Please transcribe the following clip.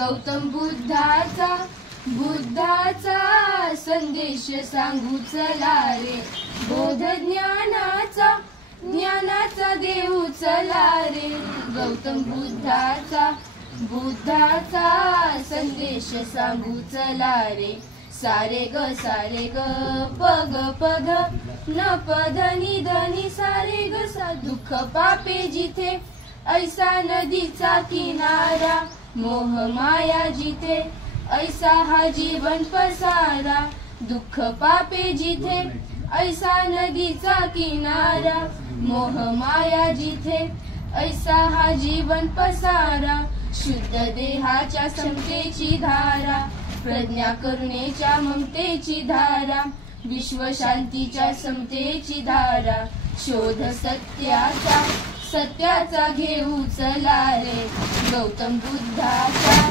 गौतम बुद्धाचा संदेश सांगू चला रे, बोध ज्ञानाचा देऊ चला रे। गौतम बुद्धाचा संदेश सांगू चला रे। सारे ग प ग ध न प ध नि ध नि सारे ग सा। दुःख पापे जिथे ऐसा नदीचा किनारा, मोह माया जिथे ऐसा हा जीवन पसारा। दुःख पापे जिथे ऐसा नदीचा किनारा, मोह माया जिथे ऐसा हा जीवन पसारा। शुद्ध देहाच्या समतेची धारा, प्रज्ञा करुणेच्या ममतेची धारा, विश्व शांतीच्या समतेची धारा। शोध सत्याचा घेऊ चला रे, गौतम बुद्धाचा